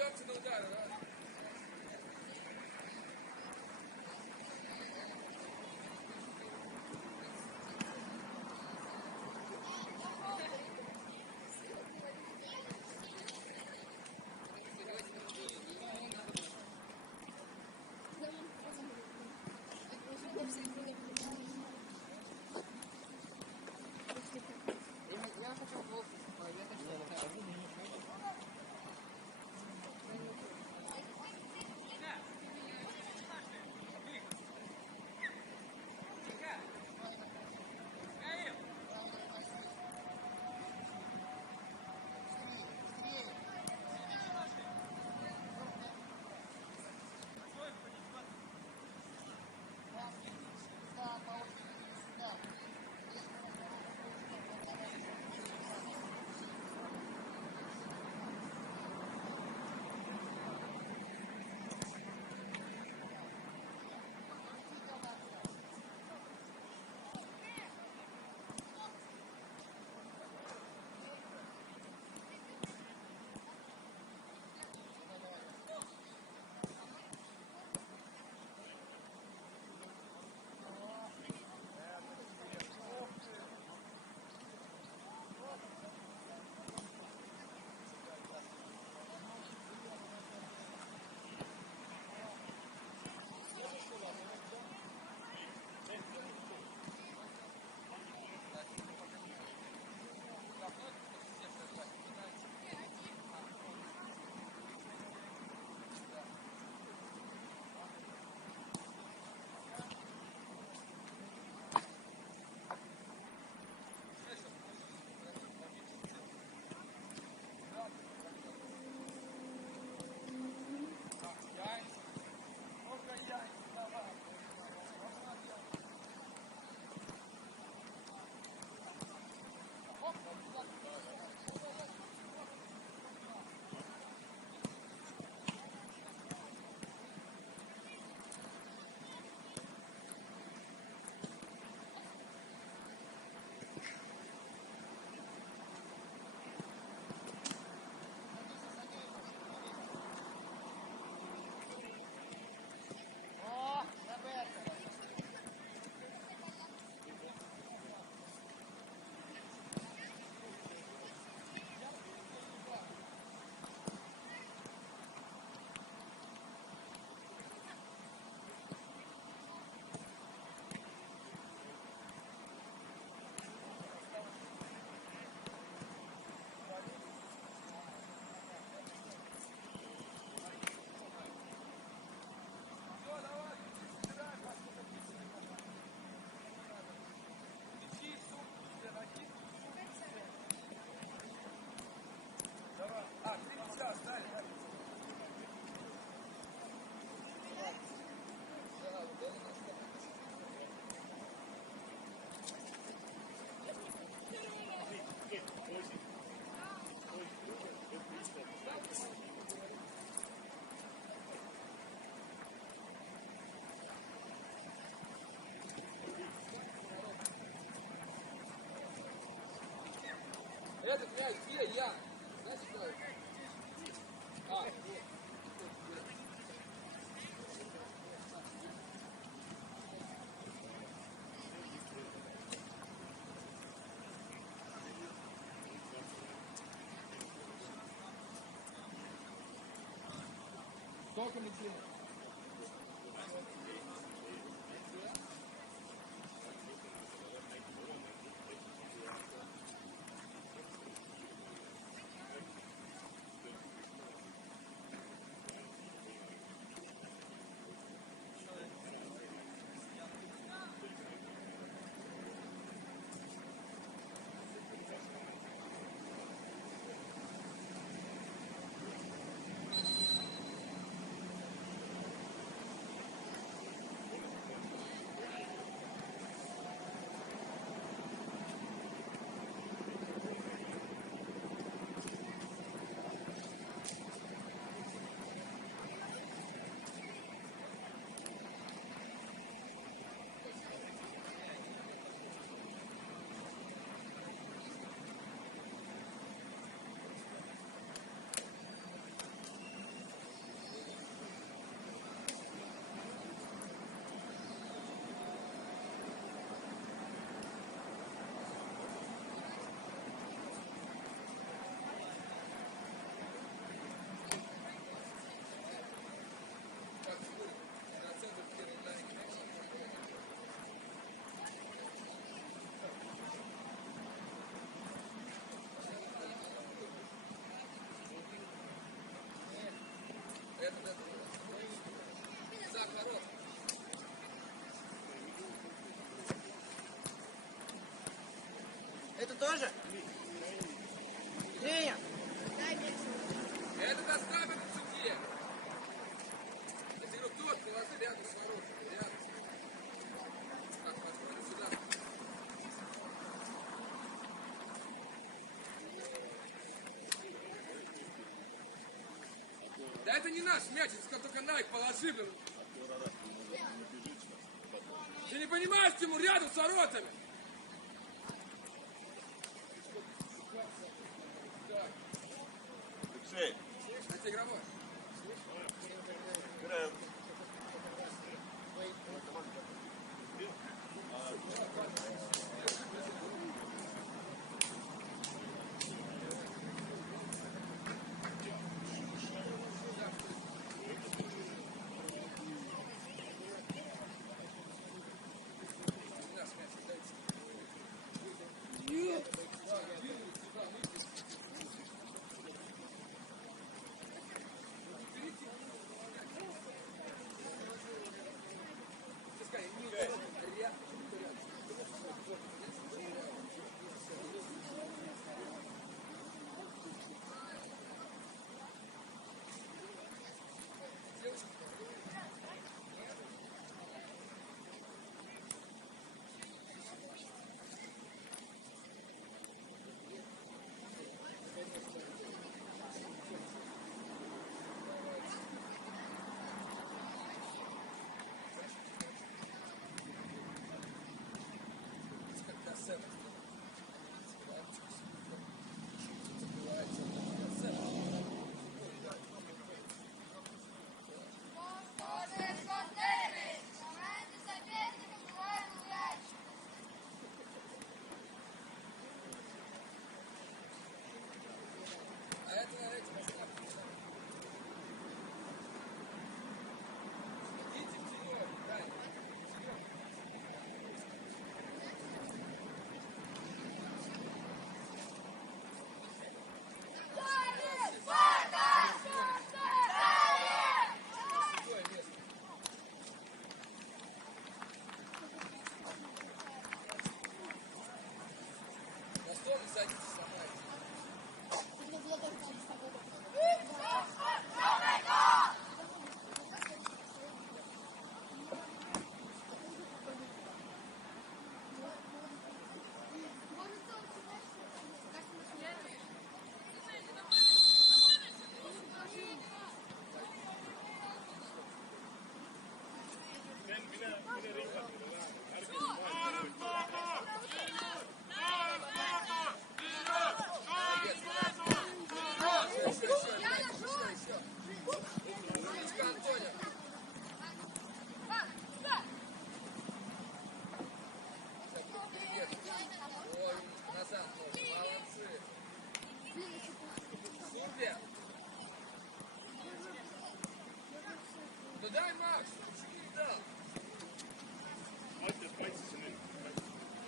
Придется на удар, да? Я хочу в офис, Этот мяч где? Я. Знаешь, что это? А, вот. Сколько летит? это. За ворот. Это тоже? Женя! Это доставят к судье. Если говорю, тот положи рядом с воротами. Рядом. Так, посмотри сюда. Да это не наш мяч, это только Найк положи, блин. Ты не понимаешь, Тимур, рядом с воротами. Алексей, Это игровой. играем. Ну дай, Макс! Да.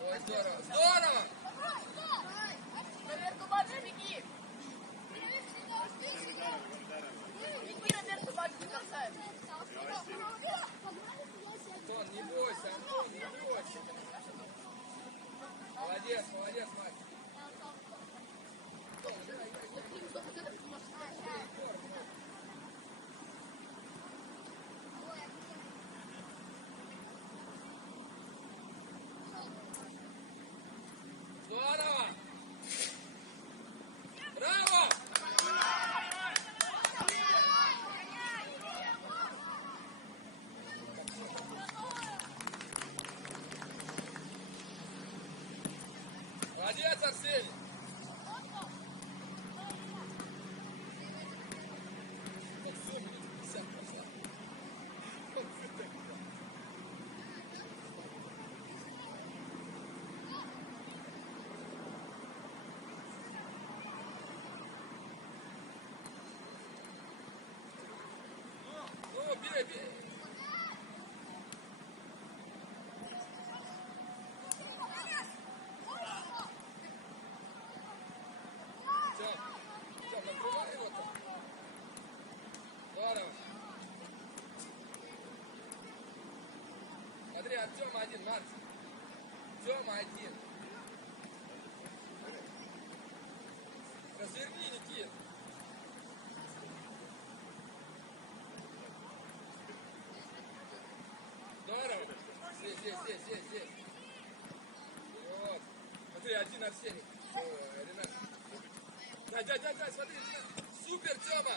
Ой, здорово! Здорово! Наверх туманный, беги! Беги наверх туманный, не бросай! Антон, не бойся, Антон, не бойся! Молодец, молодец, Макс! Здорово! Браво! Молодец, Арсений! Ну, бей, бей! Тём, накрывай его там. Здорово. Артем один, Марк. Тема один. Разверни, Никит. Здорово. Здесь. Вот. Смотри, один Арсений. Ренат. Дай, смотри, Ренат. Супер, Тёма.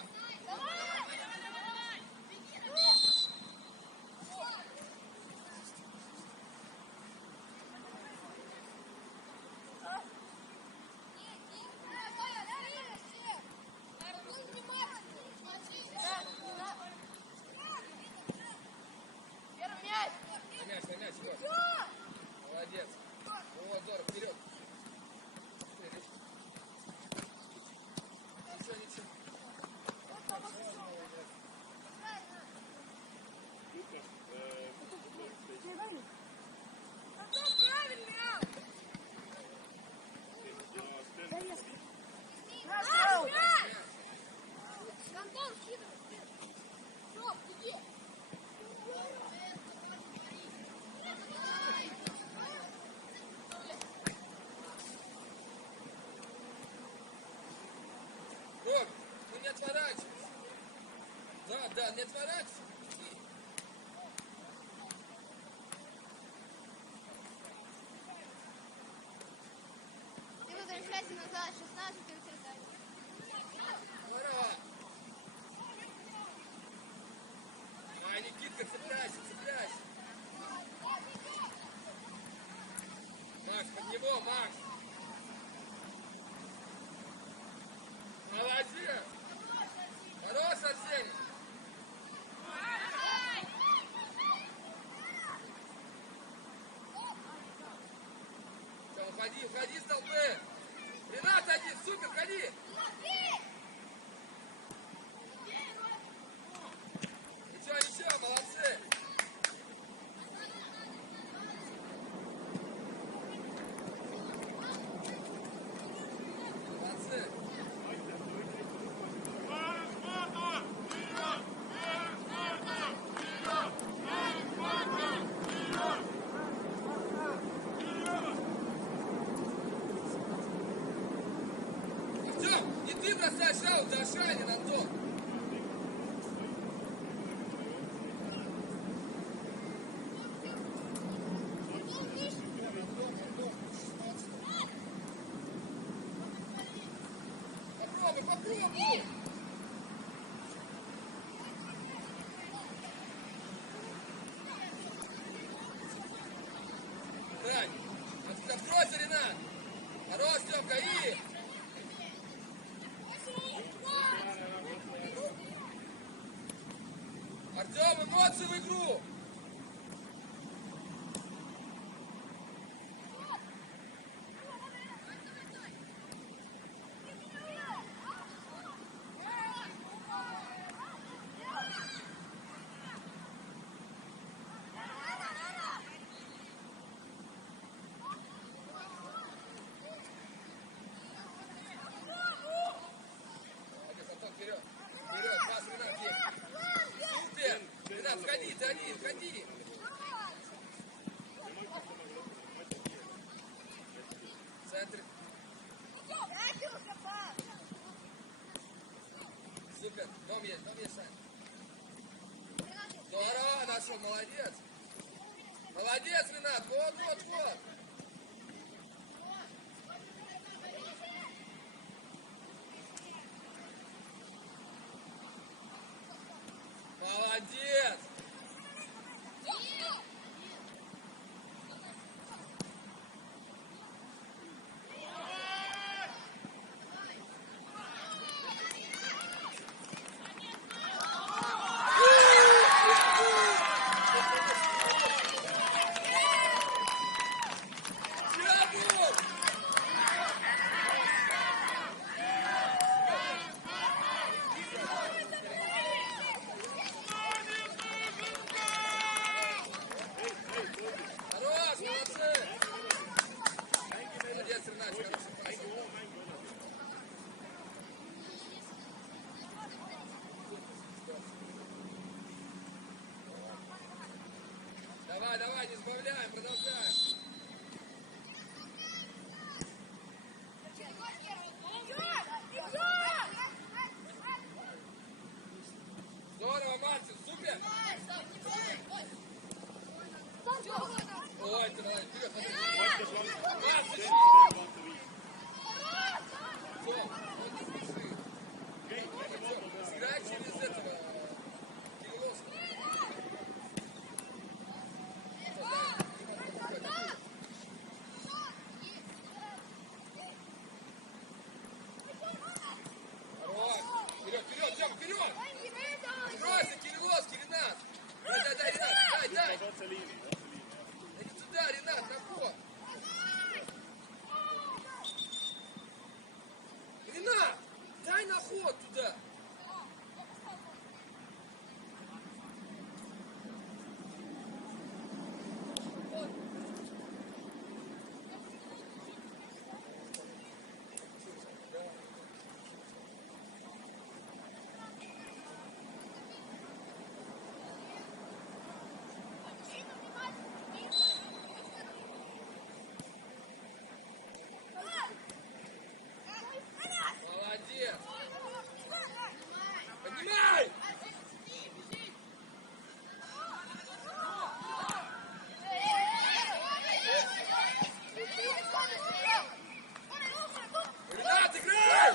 На мяч, вот. Молодец. Вот, здорово, вперед. Ничего. Ром, ну не отворачивайся. Да, не отворачивайся. Ты возвращайся назад, 16 30. Здорово. А, Никитка, цепляйся. Макс, под него, Макс. Молодец. Хорош, Арсений. Все, уходи с толпы. Ренат один, супер, ходи. Ничего, молодцы. Молодцы. Артем, не ты бросаешь аут, а Шанин, Антон. Попробуй. Тань, откройся, Ренат. Хорош, Тёмка, и... Артем, эмоции в игру. Вперед, пас, Ренат, есть. Супер! Ренат, входи, ты один, входи. Центр. Супер, дом есть, Сань. Здорово, нашел, молодец. Молодец, Ренат, вот. Молодец! Давай, давай, не сбавляем, продолжаем. Здорово, Мартин, супер! Ой, ты давай, вперед! Мартин, сыграй через этого Кирилловского. Хорош! Вперед, вперед, Тём, вперед! Бросься, Кирилловский, Ренат! Дай, Ренат, дай! Иди сюда, Ренат, на ход! Ренат, дай на ход туда! Молодец! Поднимай! Ренат, играй!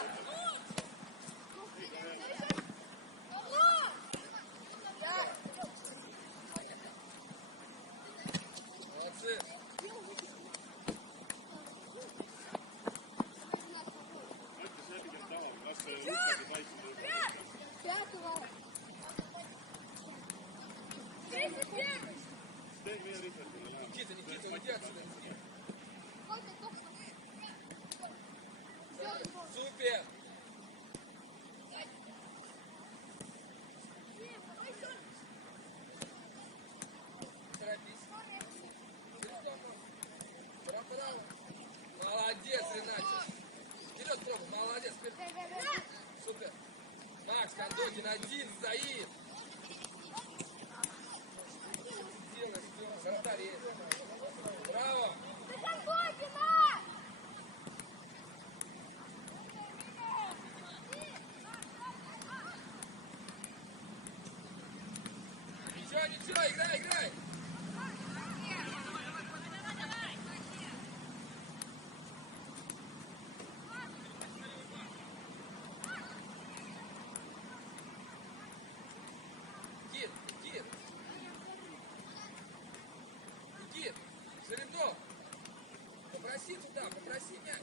Молодцы! Никита, уйди отсюда! Супер! Торопись. Браво! Молодец, Ренатик! Вперед, пробуй, молодец! Супер! Макс, Кондокин, один стоит! Вратарь есть. Браво! Ничего, играй! Никит, Жеребнов, попроси туда, попроси мяч.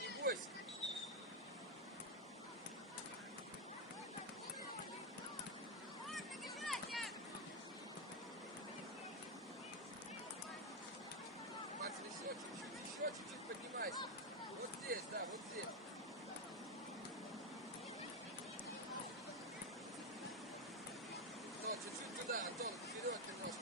Не бойся. Макс, еще чуть-чуть поднимайся. Вот здесь, да, вот здесь. Вот, чуть-чуть туда, Антон, вперед немножко.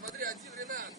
смотри, один Ренат.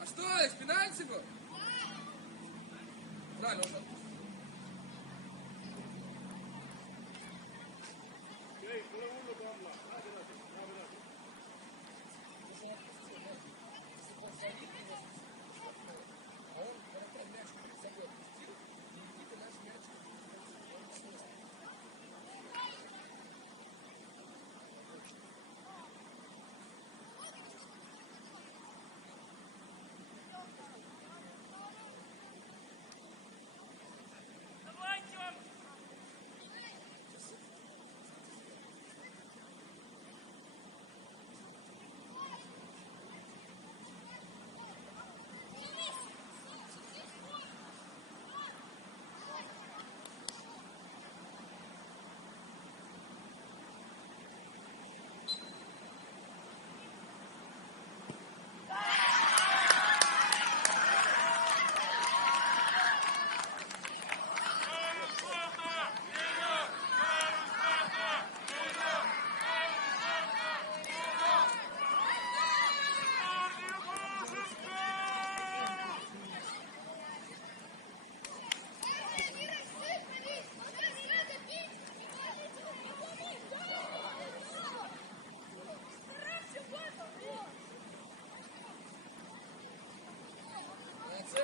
А что, Алекс, пенальти был? Да, ну что?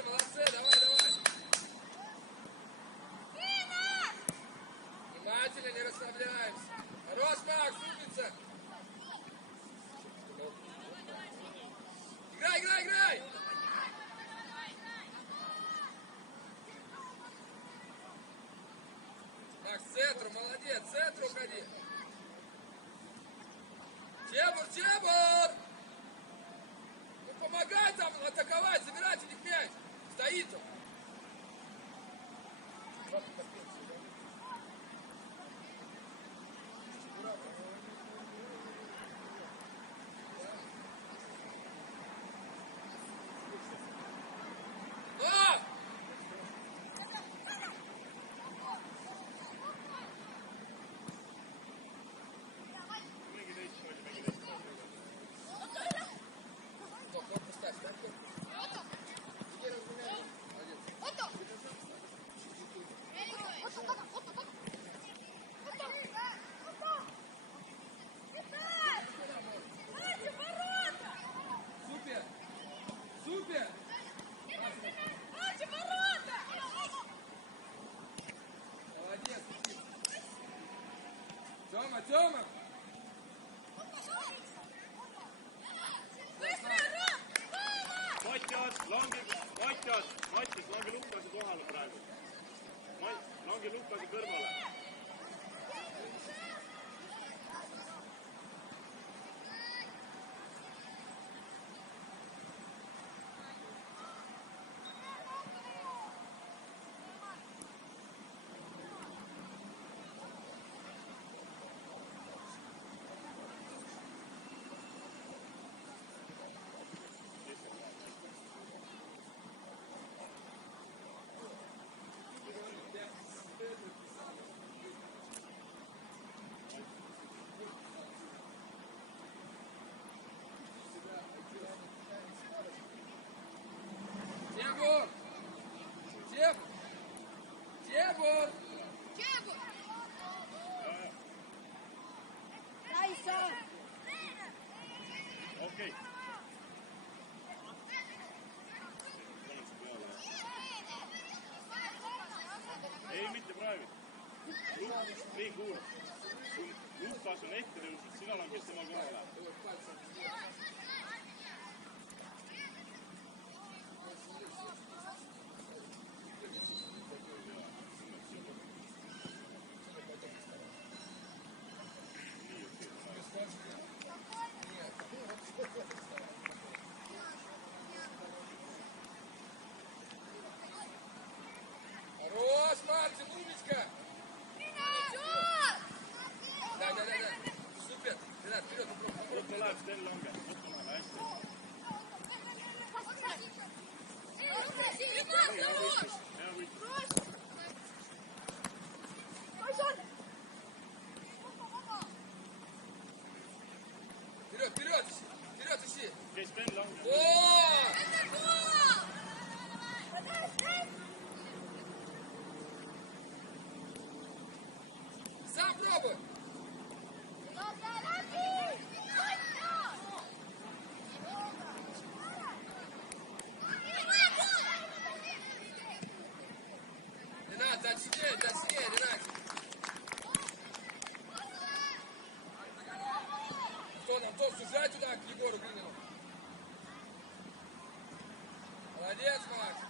Молодцы, давай, давай. Внимательно, не расслабляемся. Хорош, Макс, умница. Играй, играй, играй. Макс, к центру, молодец, к центру уходи. Чебур, Чебур. Ну, помогай там атаковать, забирать у них мяч. Стоит он. Да! Вот, поставь, так, так. Теперь разгоняй. Молодец. Супер! Супер! Молодец! Тёма, Тёма! Mattis, lange Lukase kohale praegu. Lange Lukase kõrvale. okei. Ei mitte praegu. Nii kuulab. Kui Lukas on ette tõusnud, sina langed tema kõrvale. Хорош, Мартин, умничка! Да. Супер. Ренат, вперед, попробуй. Otto läheb, Sten langeb. Otto läheb hästi. Hea võitlus. Вперед, ищи. Okei, Sten langeb. О! Сам пробуй. Ренат, точнее, Ренат. Антон, сужай туда, к Егору Глинину. Молодец, Макс.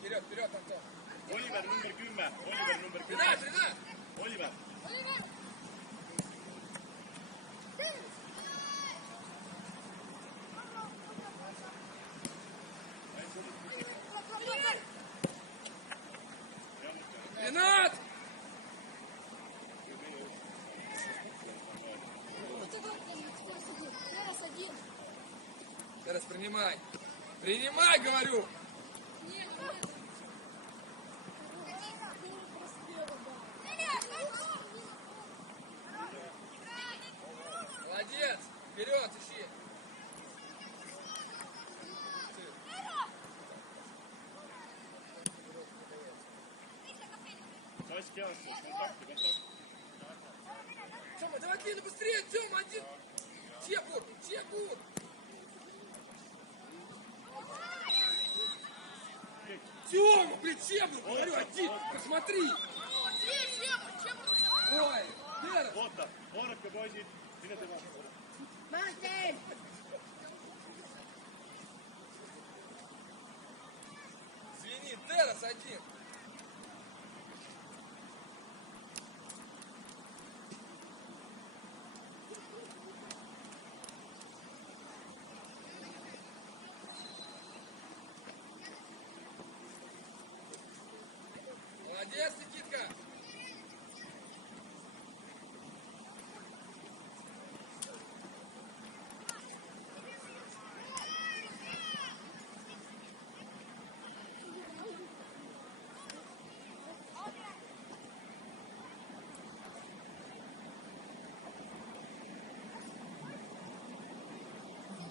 Вперед, Антон. Oliver number 10. Oliver number 10. Ренат! Oliver. Ренат! Зараз принимай. Принимай, говорю. Молодец. Вперед, ищи. Taski aastas, kontakti. Тёма, давай Глина быстрее, Тёма, один. Чекур. Тёма, блин, Чебур, говорю, один. Посмотри. Ой, Лера. Oota, vaadake poisid, mine tema. Извини, Террас один. Молодец, Никитка.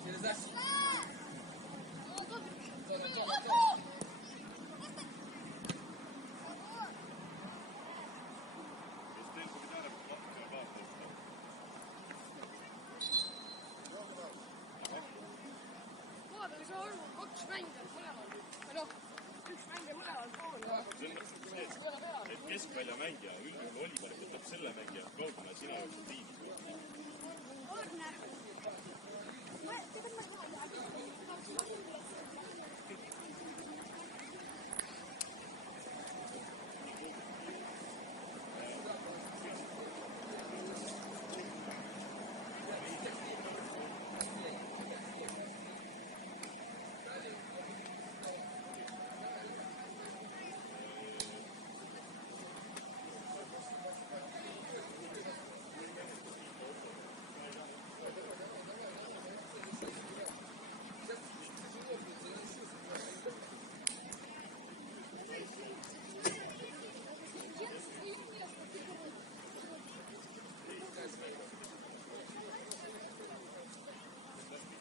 Через защиту. Антон. Sten tuli tähele, kui lahti ja vaata. Vaadake, see on kaks mänge mõlemal. Või noh, üks mäng mõlemal pool. Et keskvälja mängija, üldjuhul Oliver võtab selle mängija kaugele, sina jooksed tiimi.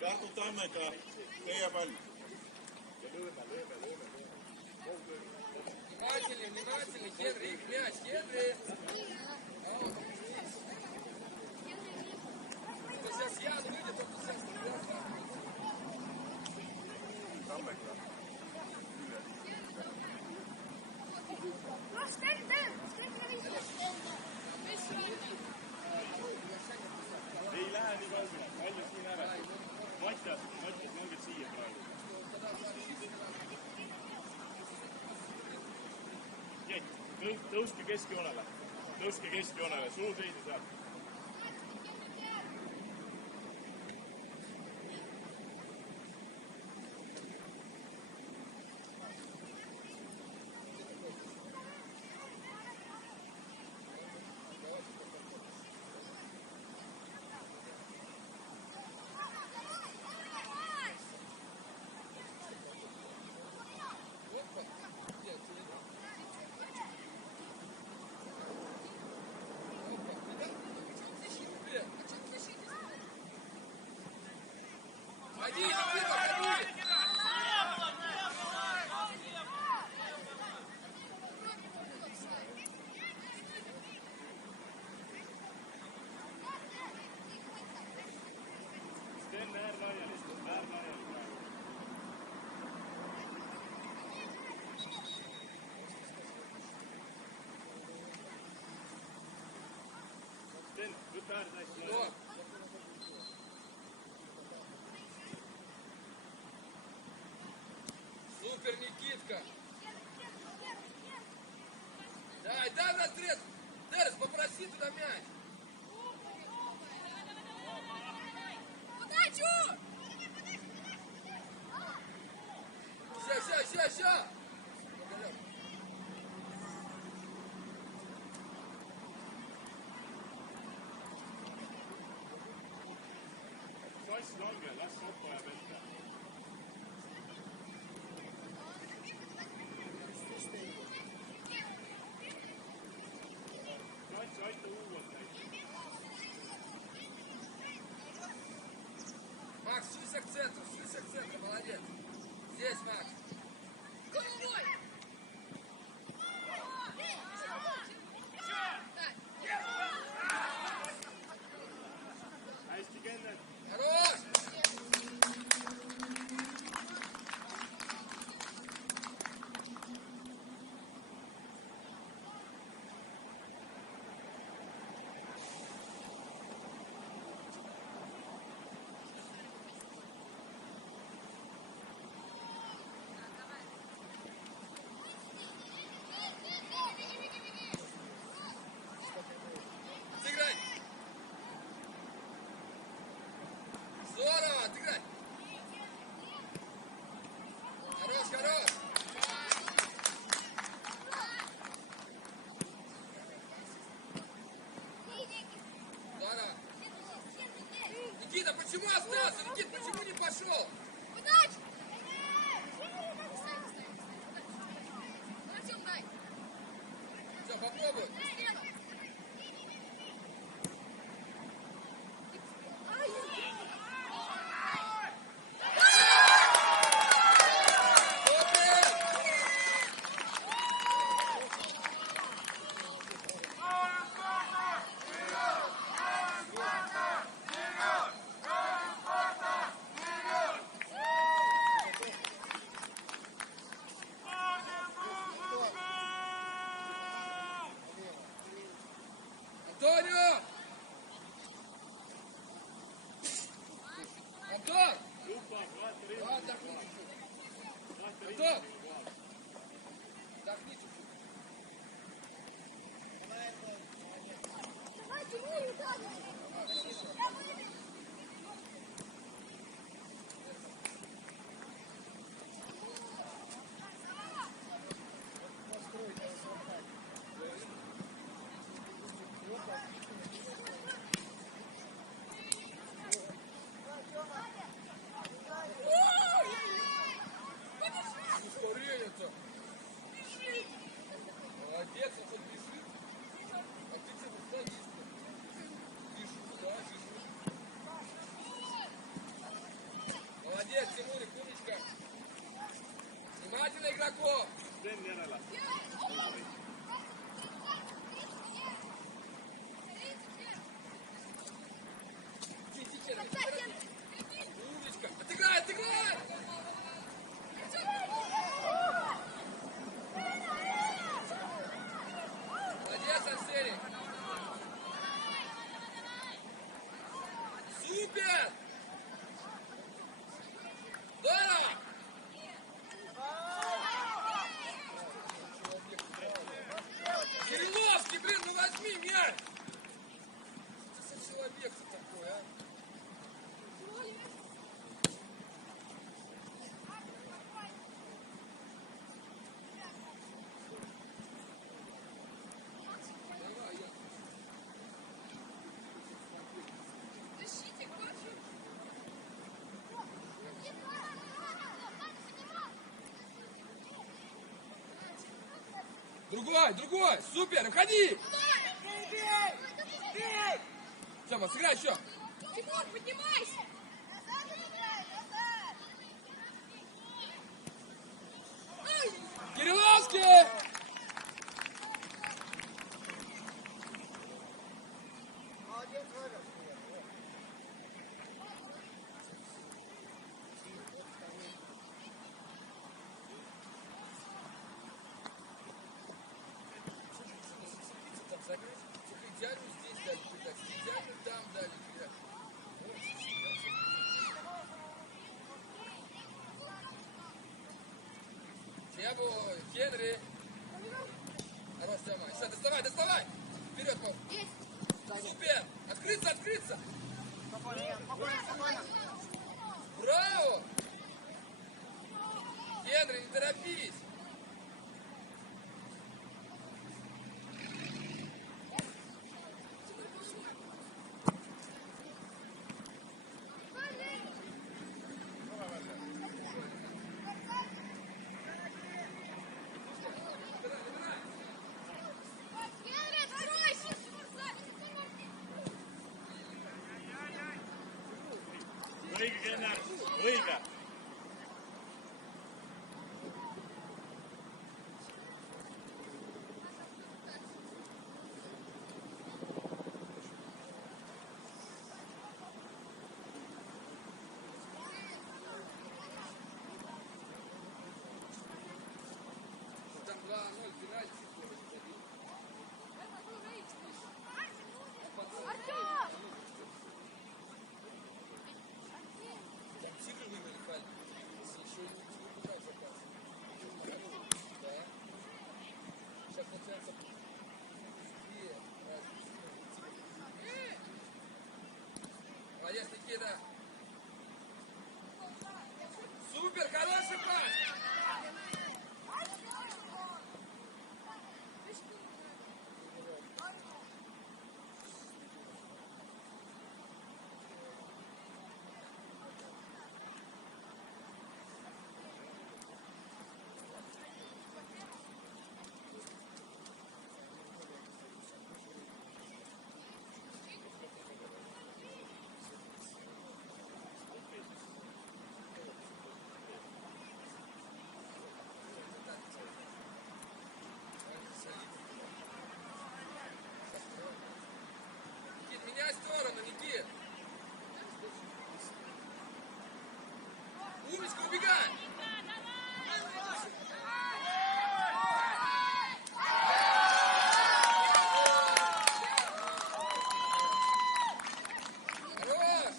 Jarno Tammeka, teie pall. Внимательнее, Генри, их мяч, Генри. tõuske keskjoonele. Tõuske keskjoonele, suud veidi seal. Ходи, Никита, ходи! Sten är lojal, där lojal. Sten, võta äärde hästi. Что? Супер, Никитка! Дай в разрез! Дерс, попроси туда мяч! Удачу! Все! Kass lange, las hoppa ja petta. Kass, aita uuelt neid. Макс, суйся к центру, молодец! Здесь, Макс! Головой! Hästi, Kennet. Хорош! Отыграй! Здорово! Отыграй! Хорош! Здорово! Никита, почему остался? Никита, почему не пошел? Удачи! Артем, дай! Все, попробуй! Антонио! Антон! Juba, vaata ringi. Отдохни чуть-чуть. Vaata Антон! ringi. Отдохни чуть-чуть. Давай, Тимур, ударь. Ускорение-то. Молодец, он хоть бежит. А ты что-то стоишь? Бежишь. Молодец, Тимурик, умничка. Внимательно, игроков. Sten järele. Иди, Черный. Умничка. Отыграй! Молодец, Арсений. Супер! Здорово! Другой! Супер! Уходи! Тёма, сыграй еще! Тимур, поднимайся! Кирилловский! Идеально здесь дали передачу, идеально там дали передачу. Тему, Генри. Хорош, Тема. Сейчас, доставай! Вперед, Мор. Супер! Открыться! Браво! Генри, не торопись! Õige, Kenner, õige. Там 2-0 пенальти. Там тигры выиграли пальцы. Еще и не убрал запас. Да. Сейчас получается 2 разницы. Молодец, Никита. Супер, хороший пас. Никит, меняй сторону, Никит. Умничка, убегай. Хорош.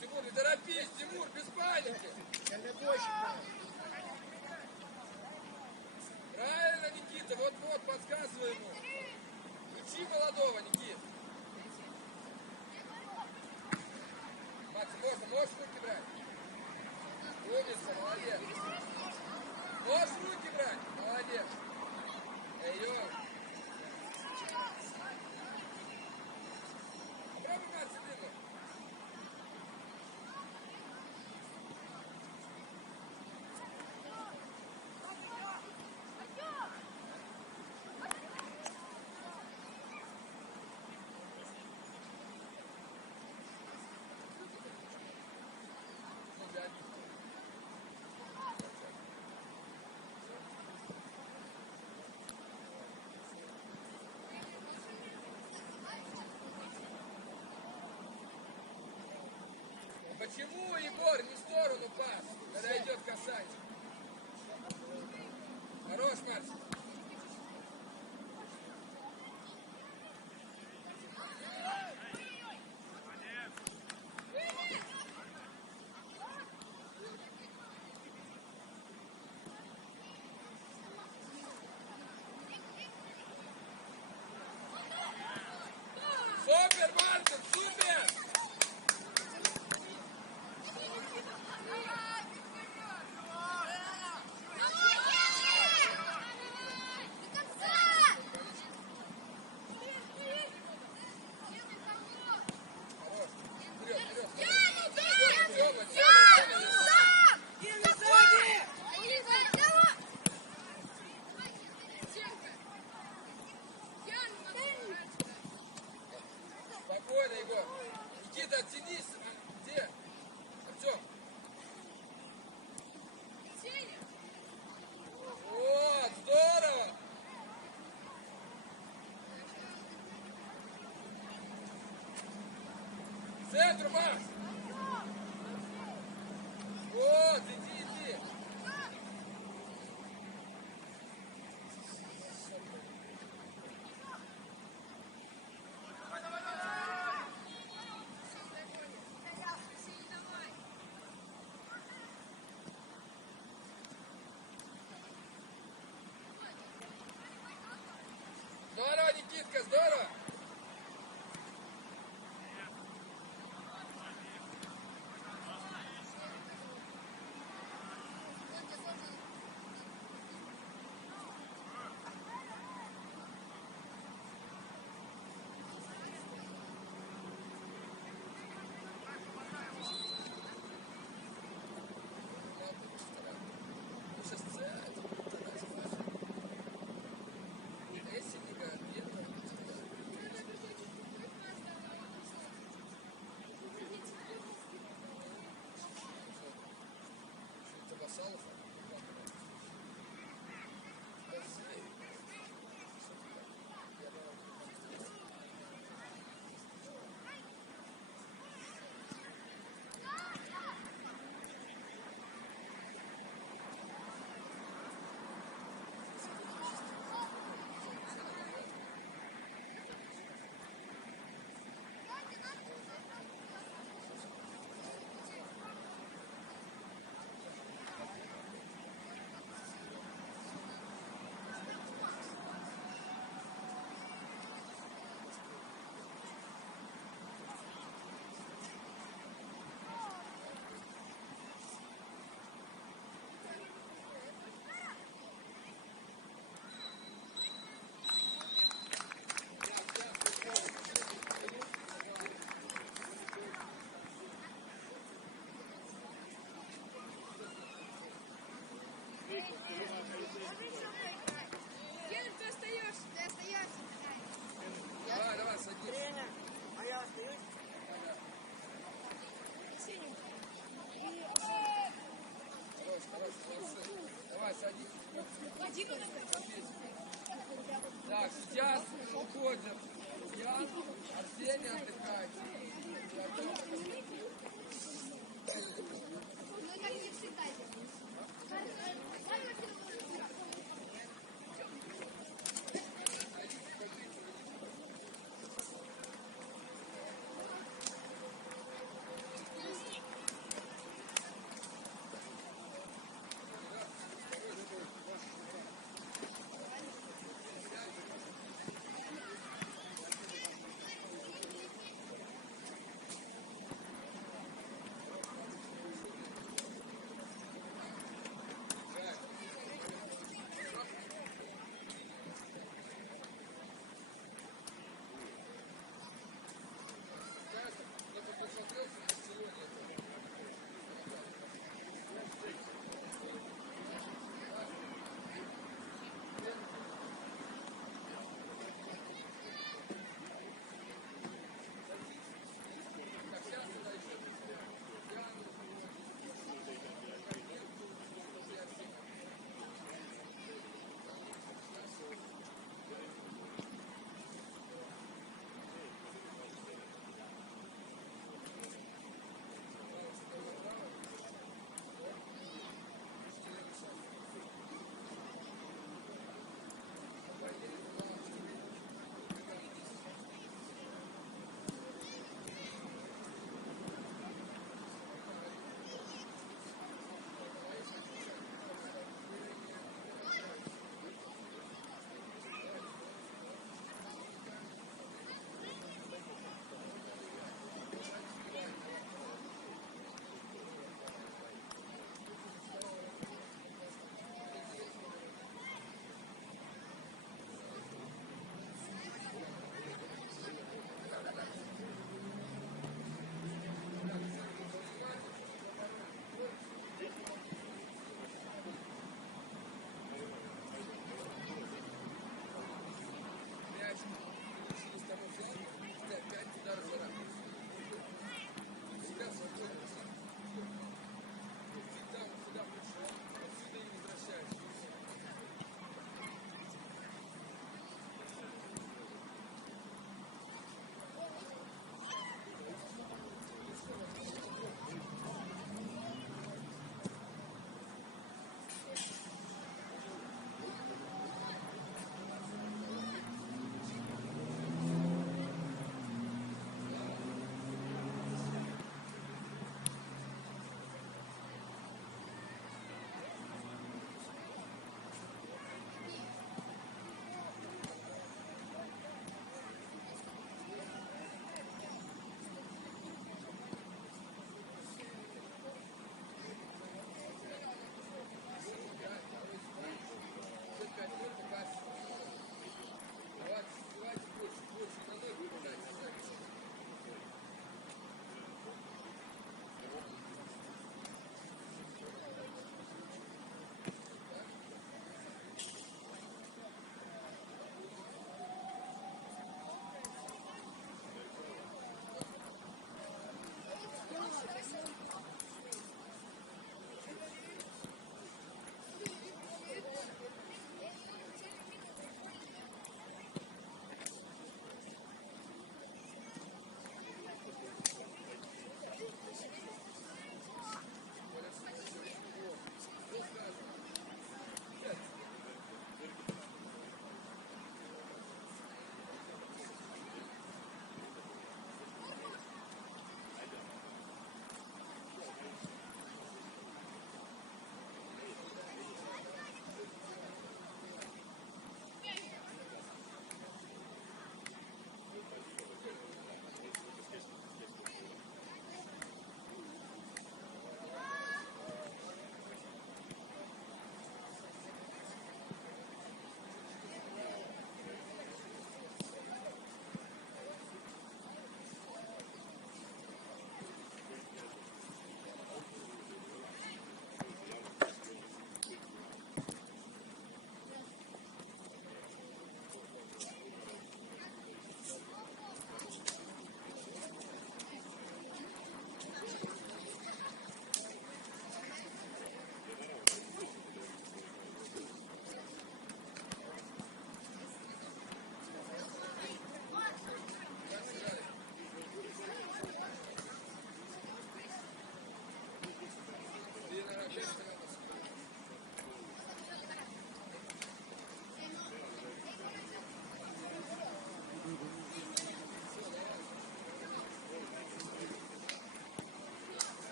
Тимур, не торопись, Тимур, без паники. Правильно, Никита, вот, подсказывай ему. Учи молодого, Никит. Макс, можешь руки брать? Умница, молодец. Можешь руки брать? Молодец. Эй, Правый мяч, Сидыну. Почему, Егор, не в сторону пас, когда идет касание? Хорош, Марс. центру, Макс! Вот, иди, иди! Здорово, Никитка, здорово! Кирилл, ты остаешься. Ты остаешься. Давай, давай, садись. Хорош, молодцы. Давай, садись. Так, сейчас уходят. Ян, Арсений отдыхает. Ну, как не всегда.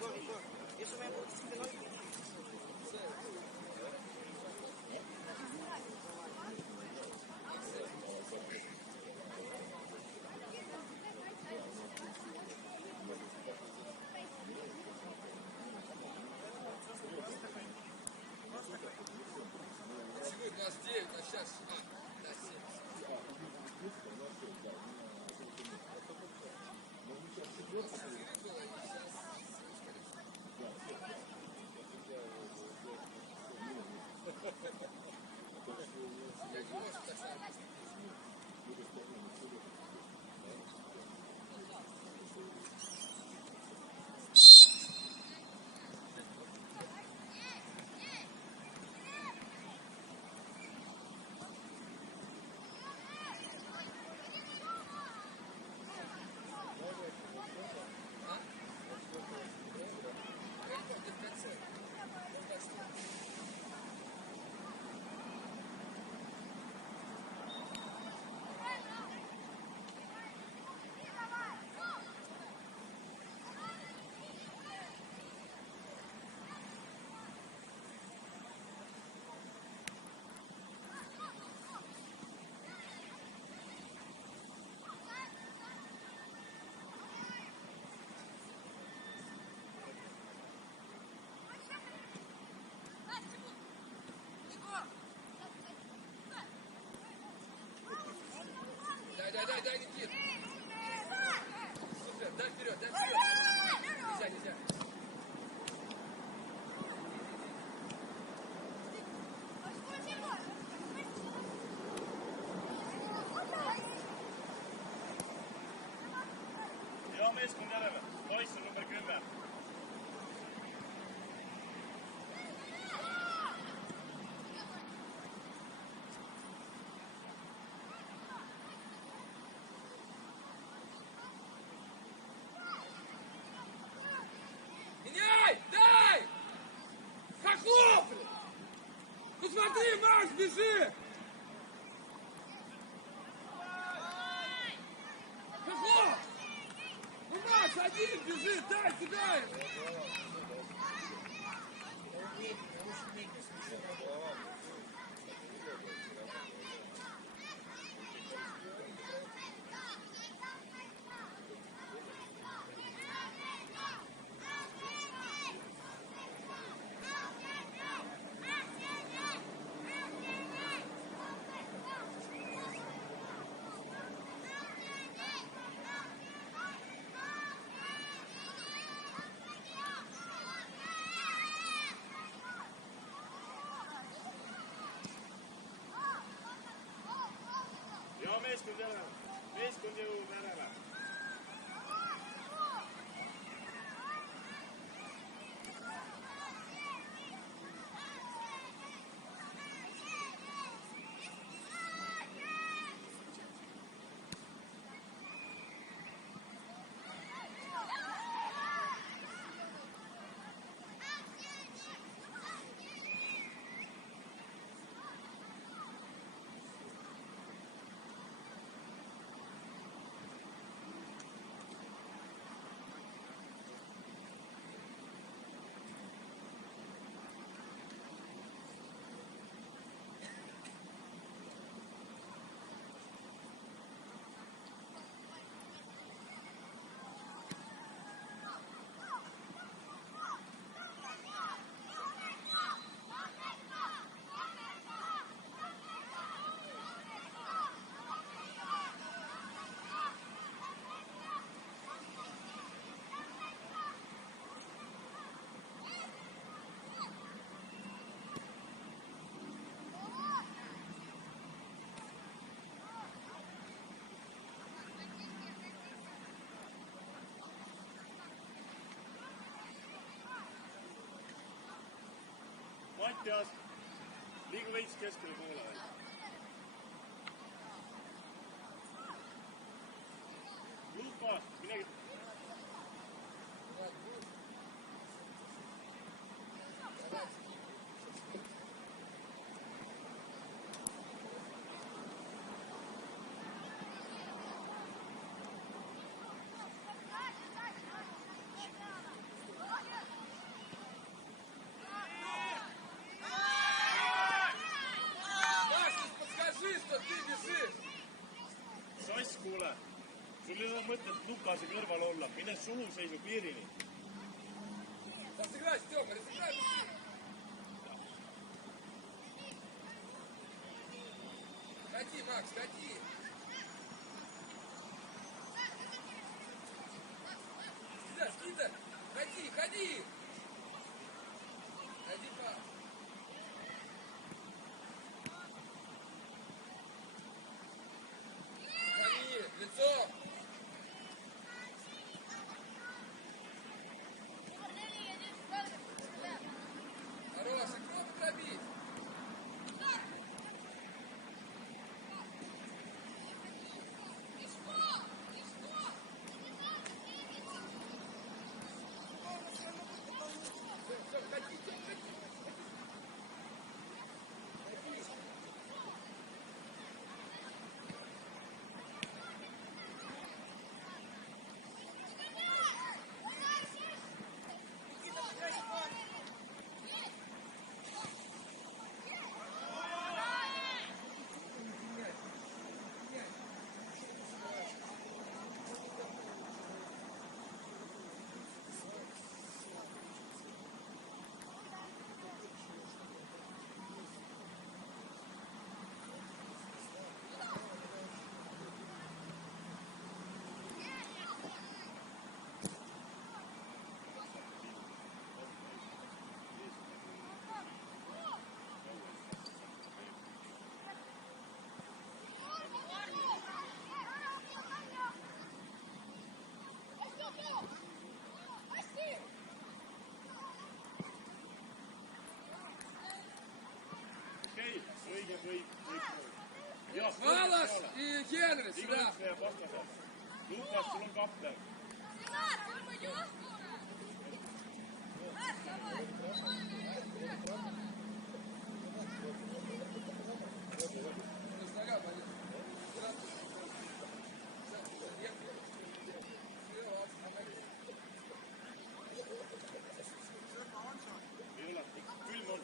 Сегодня 29, а сейчас 7. Дай, Никит. Супер, дай вперед. Нельзя. Ja, mees komt daar even. Luister, nummer 10. Меняй! Дай! Хохлов! Ну смотри, Макс, бежи! Хохлов! Ну, Макс, один бежит, дай, кидай! Ja, mees komt daar even. Mees komt daar even. Mattias, liigu veits keskele poole. Lukas, midagi. lasi kõrval olla, mine suluseisu piirini. Разыграйся, Тёма, разыграйся! Ходи, Макс, ходи! Скидай! Ходи, ходи! Ходи, пас! Ходи, лицо! Хороший, пробуй пробить! Okei, õige kõik. Alas и Генри, сюда! Igaüks läheb vastasele. Lukas, sul on kapten. Ei ole, külm on.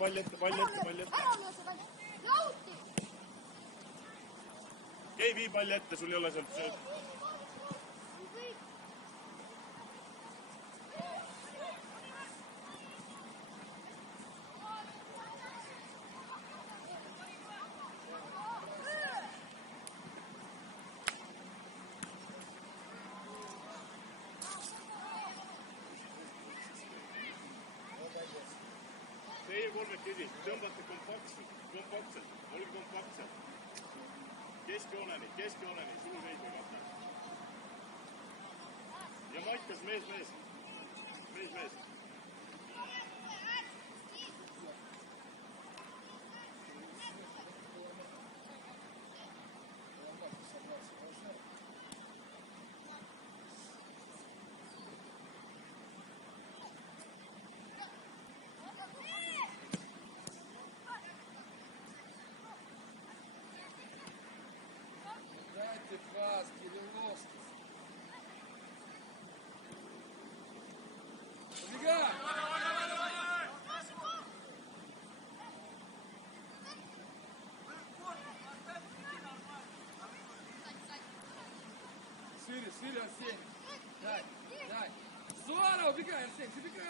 Palli ette. Ei vii palli ette, sul ei ole sealt sööd. Teie kolmekesi, tõmbate kompaktselt, olge kompaktselt. Keskjooneni, suluseisu kapten. Ja Maikas mees. Дайте пас, Кирилловский. Убегай! Вперед, Арсений. Дай, дай. Здорово, убегай, Арсений, убегай.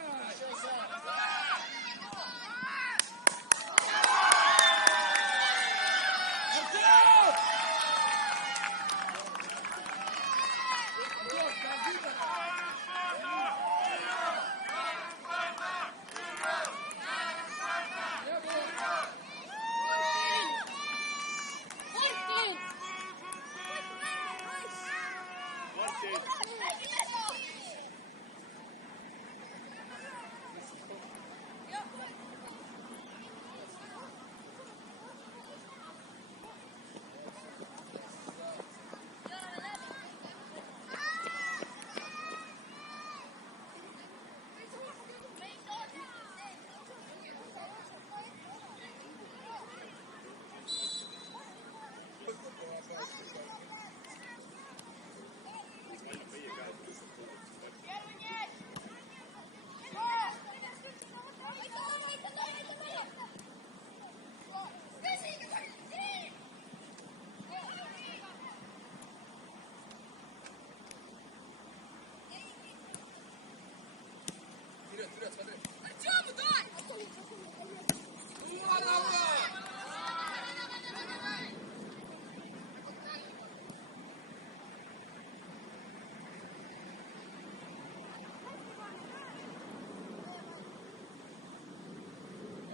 Вперед, смотри. Артем, удар!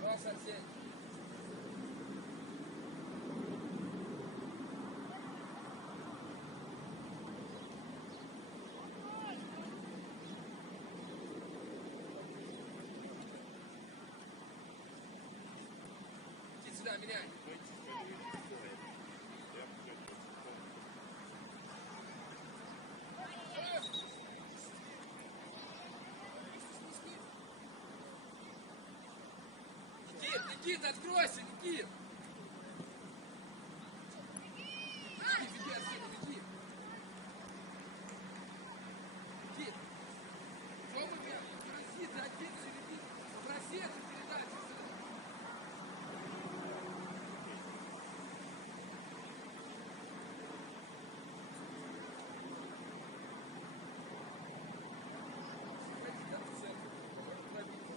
Раз, Арсений. Иди сюда, меняй. Никита, откройся, Никит! Беги, Арсений, беги! Никит! Что мы делаем? Проси, ты один середин! Проси эту передачу!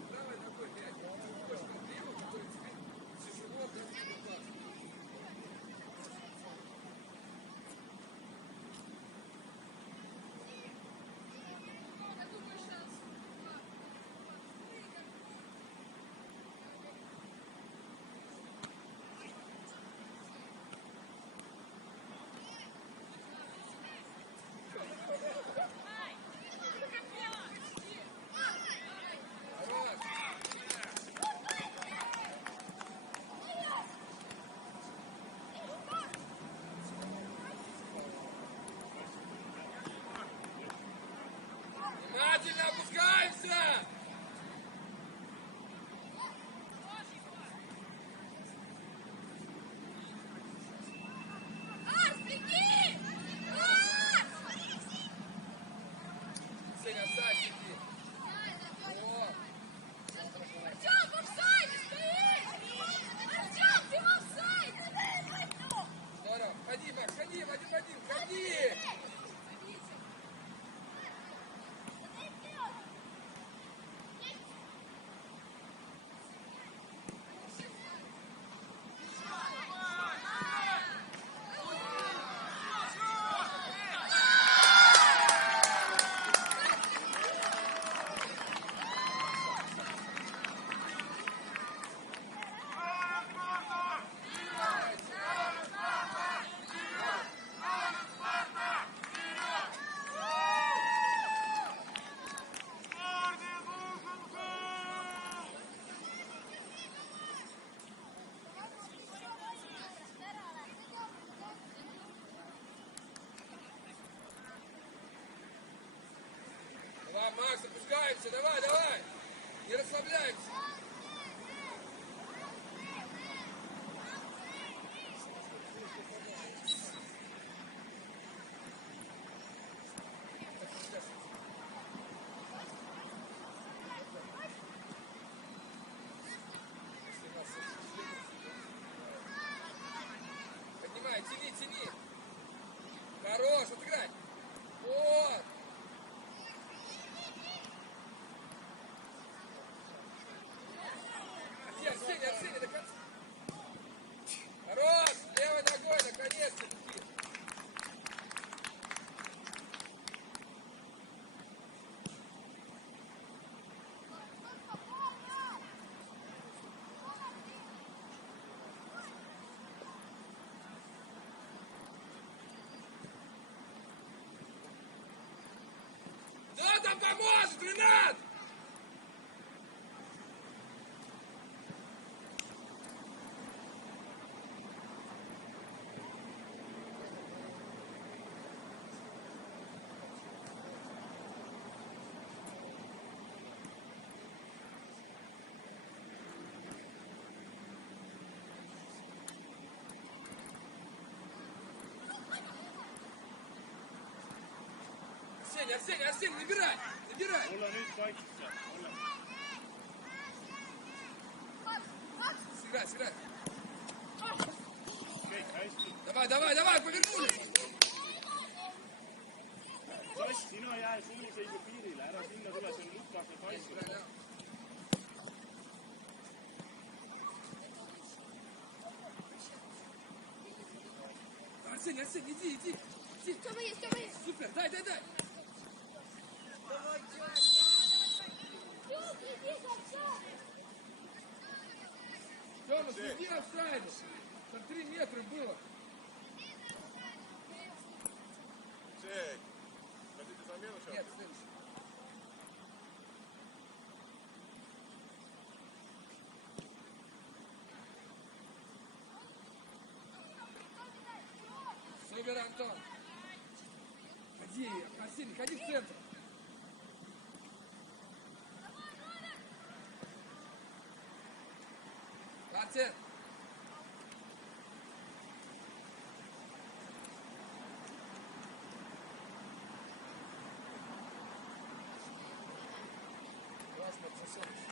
Правой ногой мяч. Левой, который тебе тяжело отдать в пас. Внимательно опускаемся! Арс, беги! Арс! Сеня, сзади иди. О, Артем, в офсайде стоишь! Артем, ты в офсайде! здорово. Ходи, Макс, ходи, Вадим, ходи! Давай, Макс, опускаемся, давай, давай! Не расслабляемся! Поднимай, тяни, тяни! Хорош, отыграй! О! Да, там поможет, Ренат! Арсений, набирай! Olla nyt kaikissa. Olla. Сыграй! Okei, häisti. Давай, повернулись! Saiss, sinä jää suuniseisu piirille. Ära sinna tule, se on Lukas ja Kaisu. Арсений, иди! Тёма есть. Супер, дай! Тём, иди, совсем. Тёма, следи офсайду! Там 3 метра было! Чек. Хотите замену сейчас? Нет, следующий. Супер, Антон! Арсений, ходи в центр! Артем! Классно, красавчик.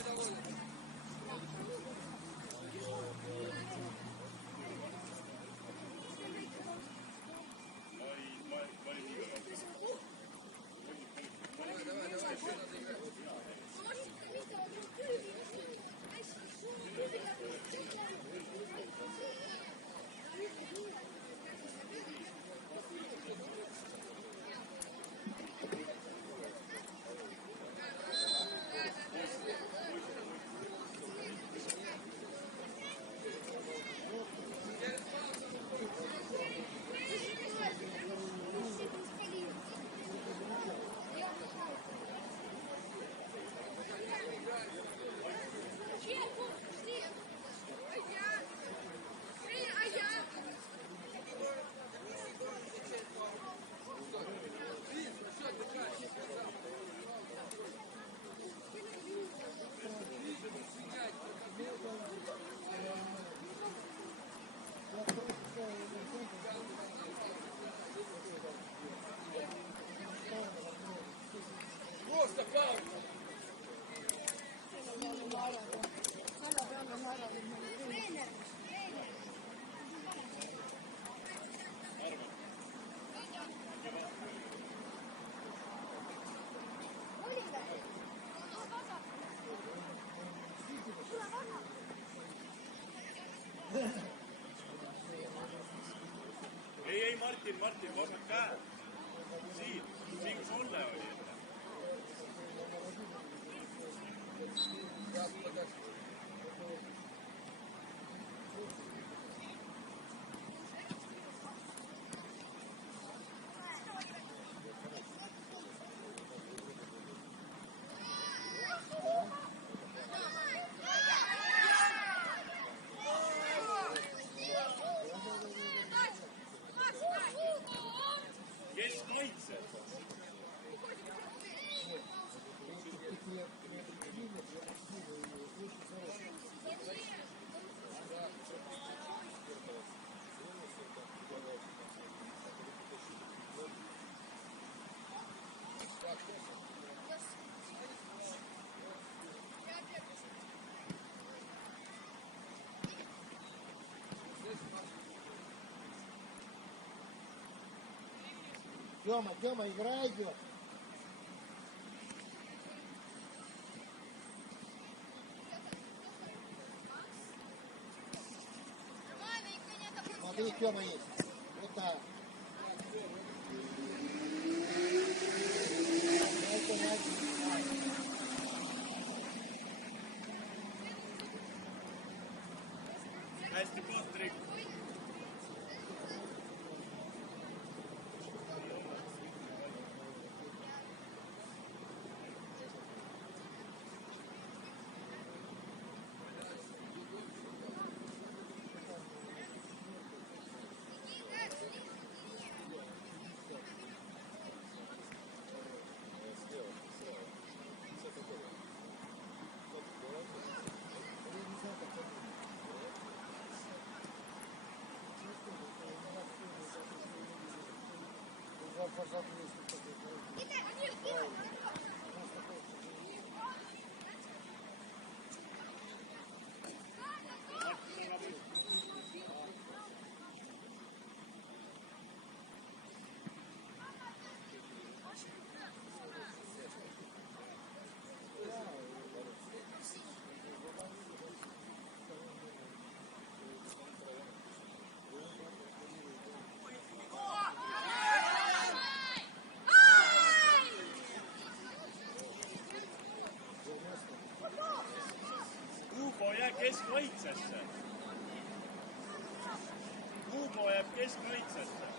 ты доволен? Давай, давай, давай, еще надо играть. Просто пауза. Ei, Martin, vasat käed. Siin sulle oli. Kes kaitseb? Тёма, игра идет. Смотри, Тёма есть. Вот так. Hästi Patrik. Hugo jääb keskkaitsesse. Hugo jääb keskkaitsesse.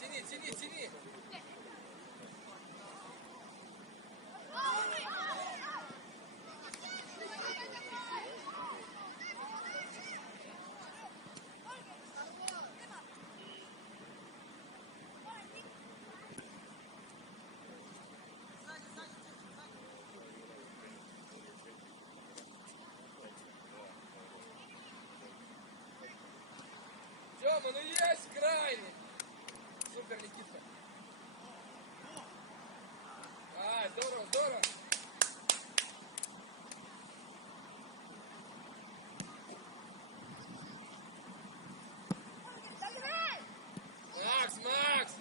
Тяни, тяни, тяни. Тёма, ну есть крайний. Супер, Никитка. А, здорово, здорово. Макс, Макс.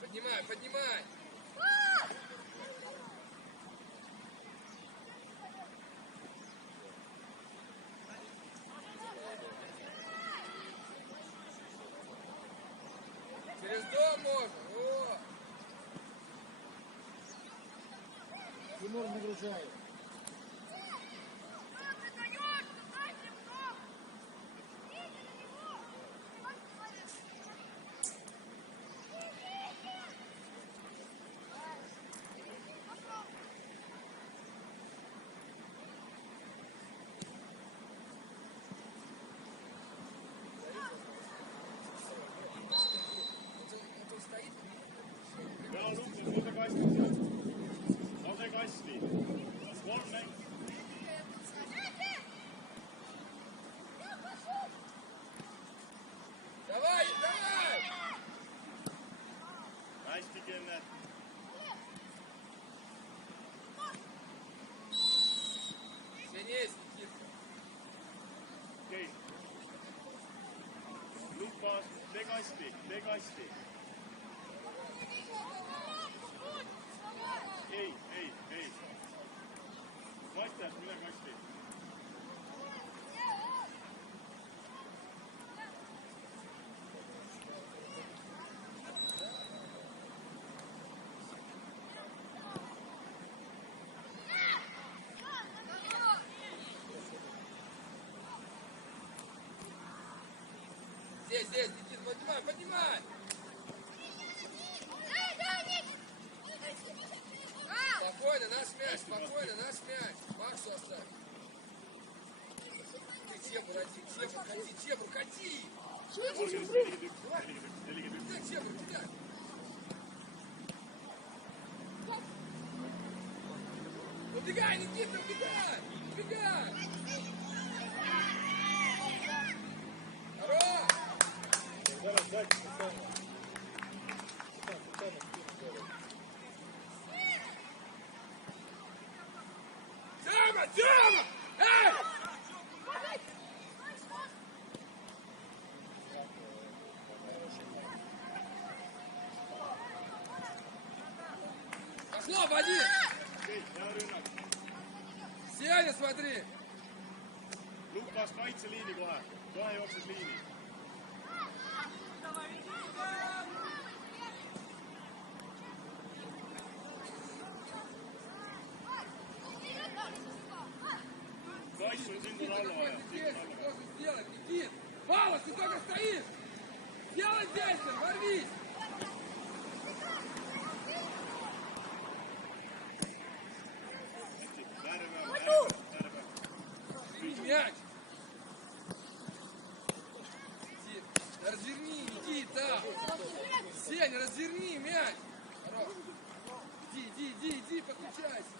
Поднимай, поднимай. Через дом можно. О. Тимур нагружает. Он стоит. Ja, Lukas, lase kasti. Lase kasti. Kolm mäng. Давай, давай. Hästi, Kenneth. Сильнее, Никитка. Okei. Lukas, tee kasti, tee kasti. Ei, ei, ei. Mattias, mine kasti. Здесь, здесь, Никит, поднимай, поднимай. Спокойно, наш мяч, спокойно, наш мяч. Максу оставь. Ты Чебур, ходи, Чебур, ходи. Кидай, Чебур, кидай. Убегай, Никита, убегай. Убегай. Хорош. Зараз дайте специально. Специально Тёма, Тёма! Эй! Пошло, води! Okei, hea rünnak. Сеня, смотри! Lukas, kaitse liini kohe. Kohe jookses liini. Kaits on sinna alla vaja. Здесь ты должен сделать, Никит! Павлов, ты только стоишь! Сделай здесь, ворвись! Разверни мяч! Разверни, Никита! Сеня, разверни мяч! Хорош! Иди, подключайся!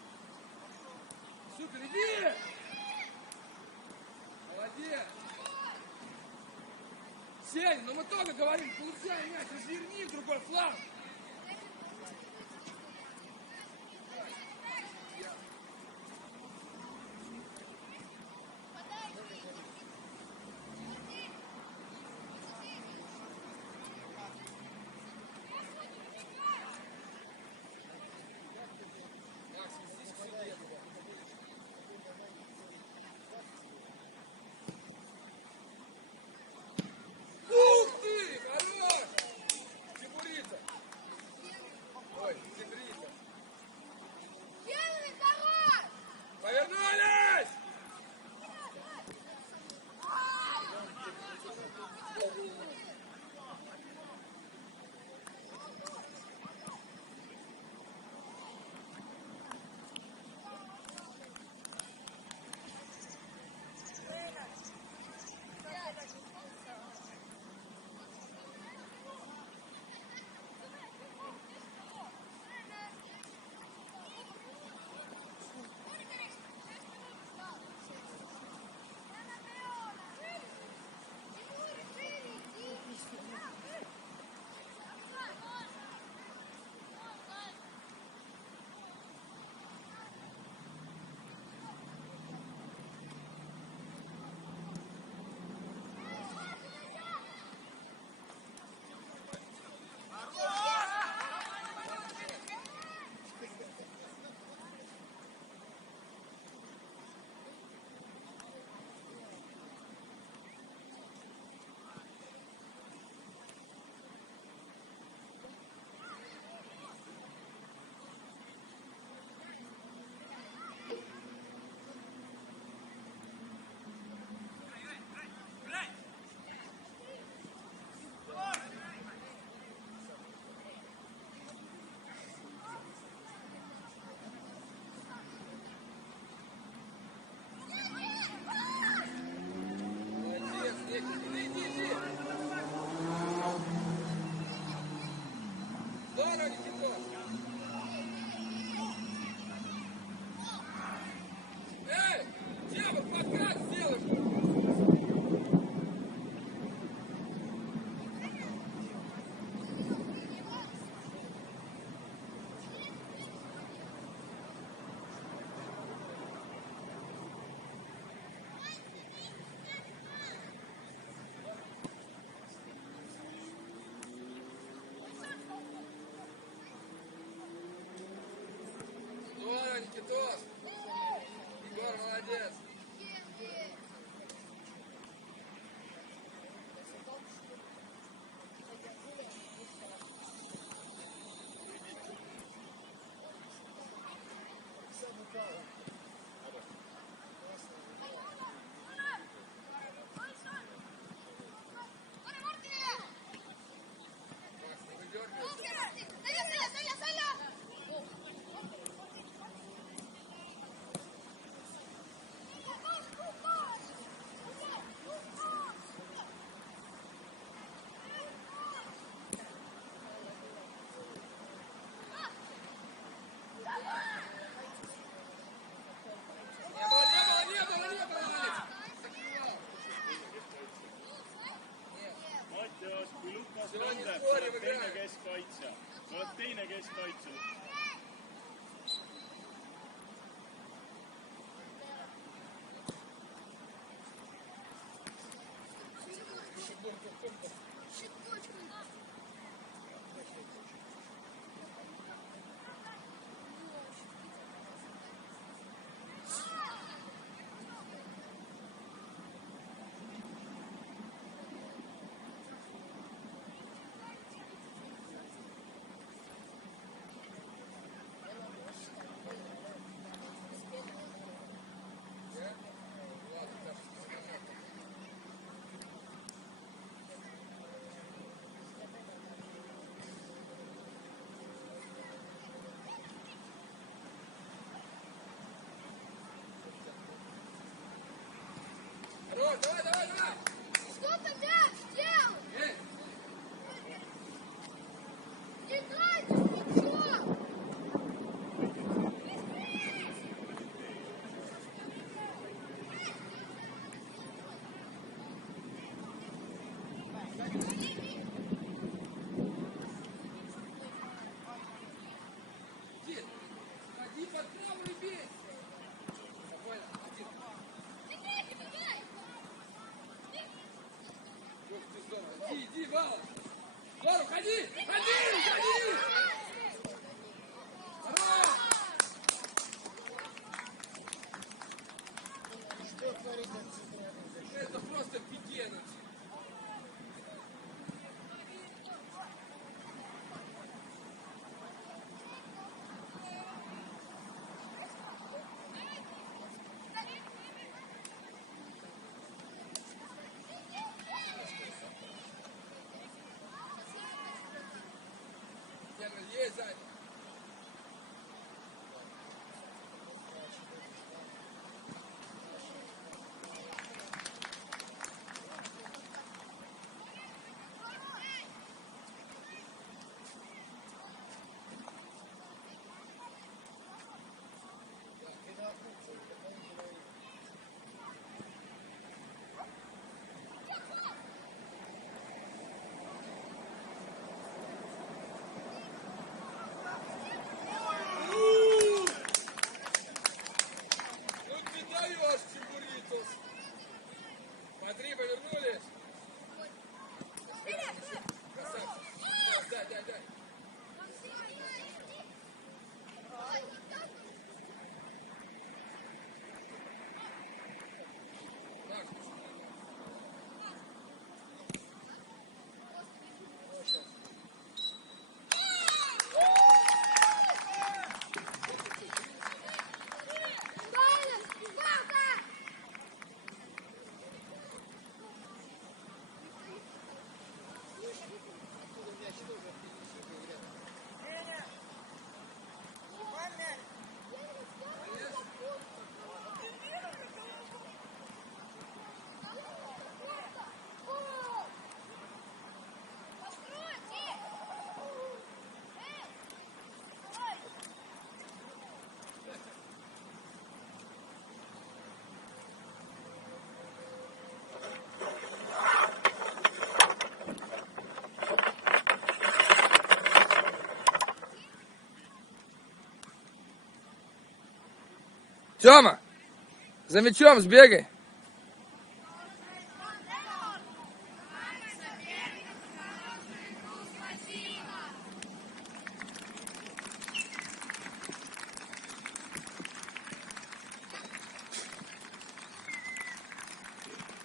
Супер, иди! Молодец! Сеня, ну мы только говорим, получай мяч, разверни в другой фланг! Макс, здесь к суде. teine keskkaitsel. Давай, давай, давай, давай! Что ты мяч делал? Эй! Не дайте мячом! Дед, ходи под правый бей! Спокойно, один. Ух ты, здорово. Иди, иди, Вала! Здорово, ходи! Ходи! Ходи! Здорово! Что творит этот центральный? Это просто офигенно! Есть сзади. Ну ты даешь, Чебуритус. Смотри, повернулись. Красавчик. Дай, дай, дай. Так. Тёма, за мячом сбегай.